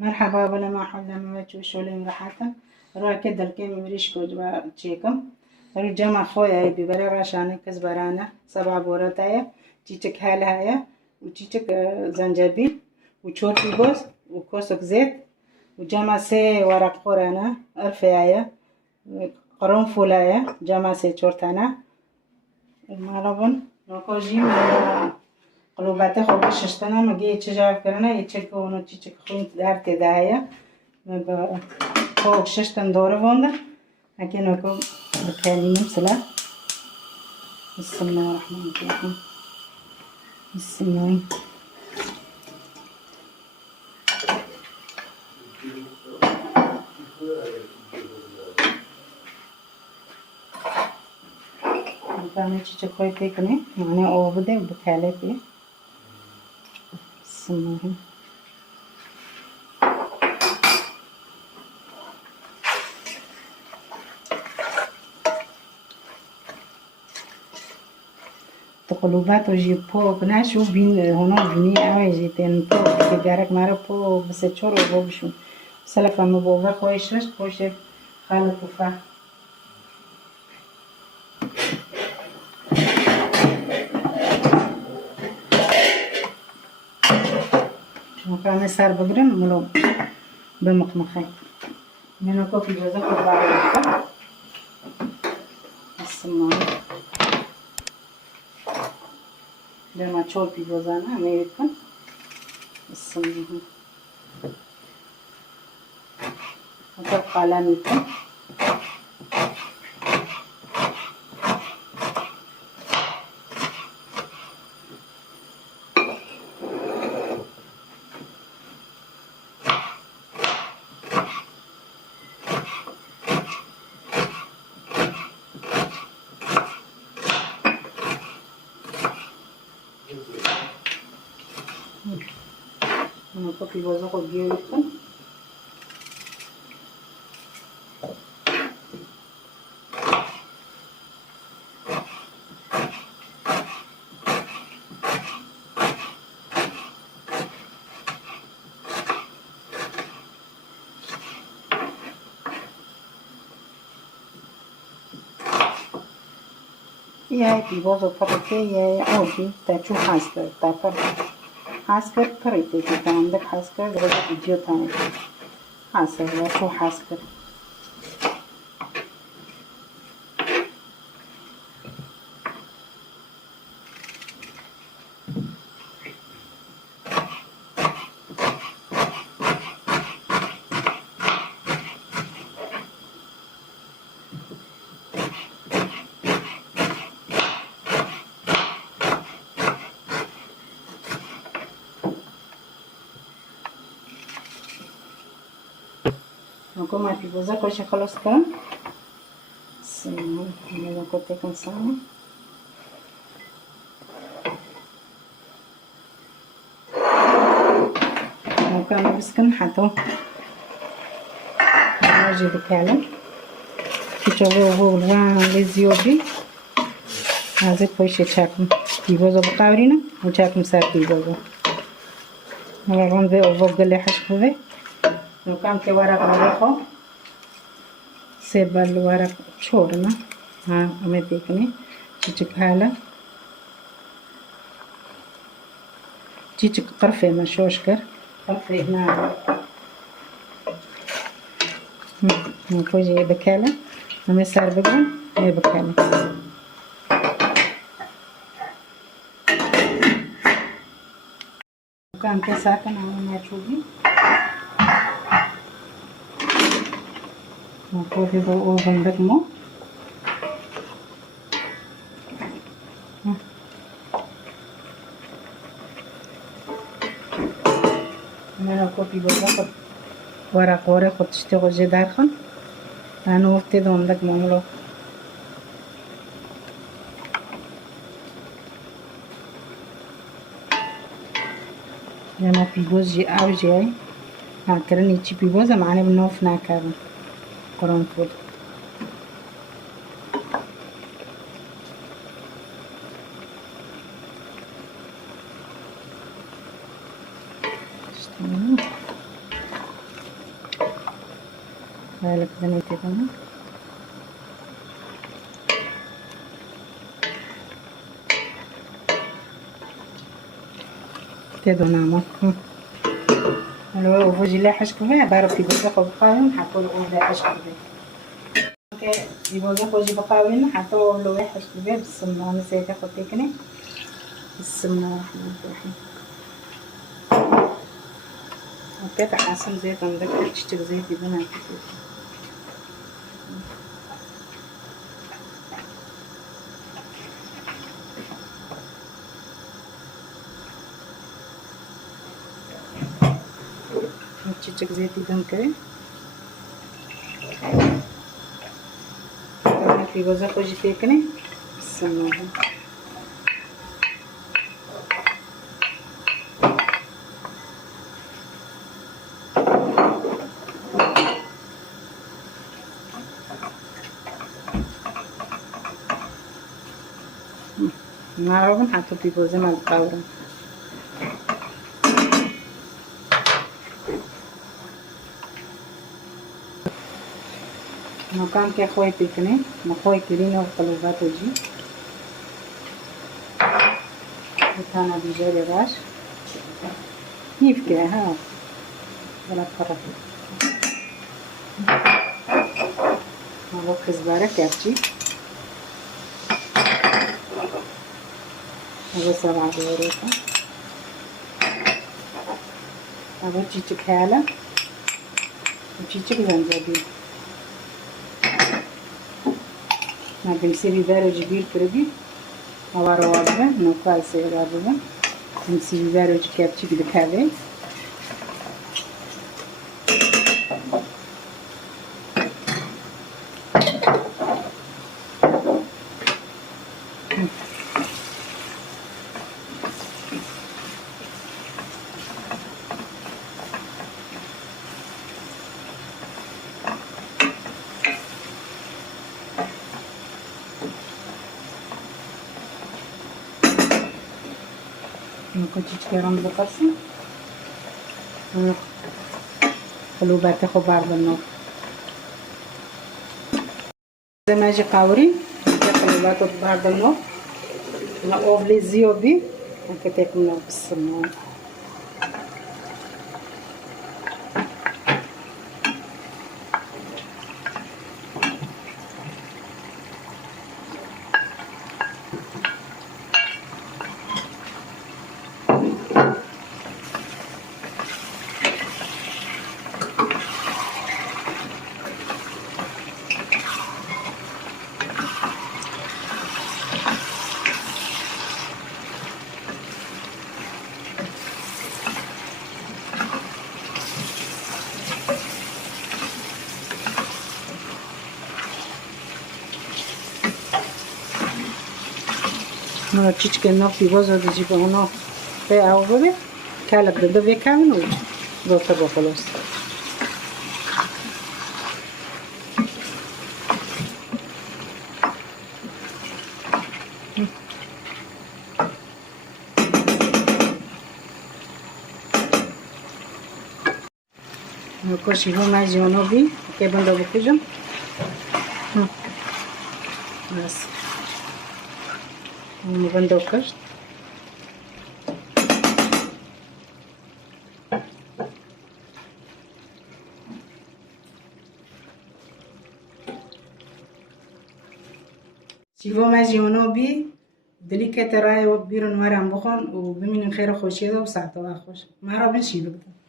مرحبا بلا ما حولنا ما تشولين راحة را كده الكيمي مريش كوجبا تشيكم رو جمع خويا ببري راشاني كزبرانة 7 بوراتايا تيتك هالهايا وتيتك زنجبيل وشورتي جوز وكوسك زيت وجمع 3 ورق قرانة أرفيايا قرنفلايا جمع 3 شورتانا المعربون نوكوجي قلوباته خوبی ششتنا مگه چه جواب کرنا یه چه کنو چی خوین در تدایا مگه خوب ششتن دوره وانده اگه نکو بکلیم سلا بسم الله الرحمن الرحیم بسم الله مگه چی خوی پیکنه مانه آب ده بکله پی بسم الله قلوبات وجی پاک نشو بین هنو بینی اویجی تن پاک که گرک مرا پاک بس چور و بشون سلف هم بوه خویش رشت خویش خالق فا مقام سر بگرم ملو بمقمخه منو کافی جزا خود بارد بسم الله لما چول پیروزانه میکن بسم الله आता काला मिर्च Aku pivoza ko giyotun. یه pivoza پرته یه آبی تاچو هست تا پر هست پرته که تاندک هست درجه ویدیو تانی هست یا چو هست Aku mati boza ko siya kalos ka. So, meron ko tekong sama. Aku nabiskan hato. Naji dikala. Kichogo wa leziobi. Aze poishe chakum. Pivoza baqawrina و chakum sar pivoza. Naran ve ovogale hashkove. نوکام که ورق ورقو سیبال ورق छोड़ना हाँ हमें देखने चिचक हाला चिचक तरफे में शोश कर तरफे ना कोई ये बखेला हमें सर बगन ये बखेला नोकम के साथ ना मैं चुगी Aku juga bandek mo. Mana aku pibo dapat warak-warak kot setiap kerja darkan. Anu waktu itu bandek mo lo. Lama pibo ji au ji ay. Akhirnya ini pibo zaman ini benof nak kan. قرنفل هاي بنيتي كمان تدو نعمل لو فوجي لا حشك فيها بعرف يبغى ياخذ قاوين حطوا له لا حشك فيها اوكي يبغى ياخذ بقاوين حطوا له حشك فيها بالسمنه نسيت اخذ تكني بالسمنه الرحمن الرحيم اوكي تحسن زيت عندك تشتري زيت يبنى चीचक जेती दम करे في جوزة خوجي تاكني السمنة نعرف نحطو في جوزة مع القاورة مكان كي خوي تكني مخوي كرينه وقلوبات وجي وتانا بجاري راش يفكي ها ولا تفرقي هو كزبارة كابتشي هو 7 بيروتا هو تشيتك هالة وتشيتك زنجبيل ما بنسيبي بارو جبيل كردي هوارو وابا نوكال سير وابا بنسيبي بارو جكابتشي بدكابي نكونتيش كيرون بقرصة قلوبات تاخو بعض النور زي ما يجي قاوري قلوبات بعض النور نقوف لي زيوبي هكا تاكل بالسمون نوچیچ که نفتی بازار دیجی با اونا به آو ببه کالب داده به کامن و دوتا با خلاص نکوشی هم از جانو بی که بنده بکجم بس بنده بکشت شیفو مجیونو بی دلی که ترای و بیرون ورم بخون و ببینین خیر خوشیده و ساعت و خوش ما را بنشی بگذار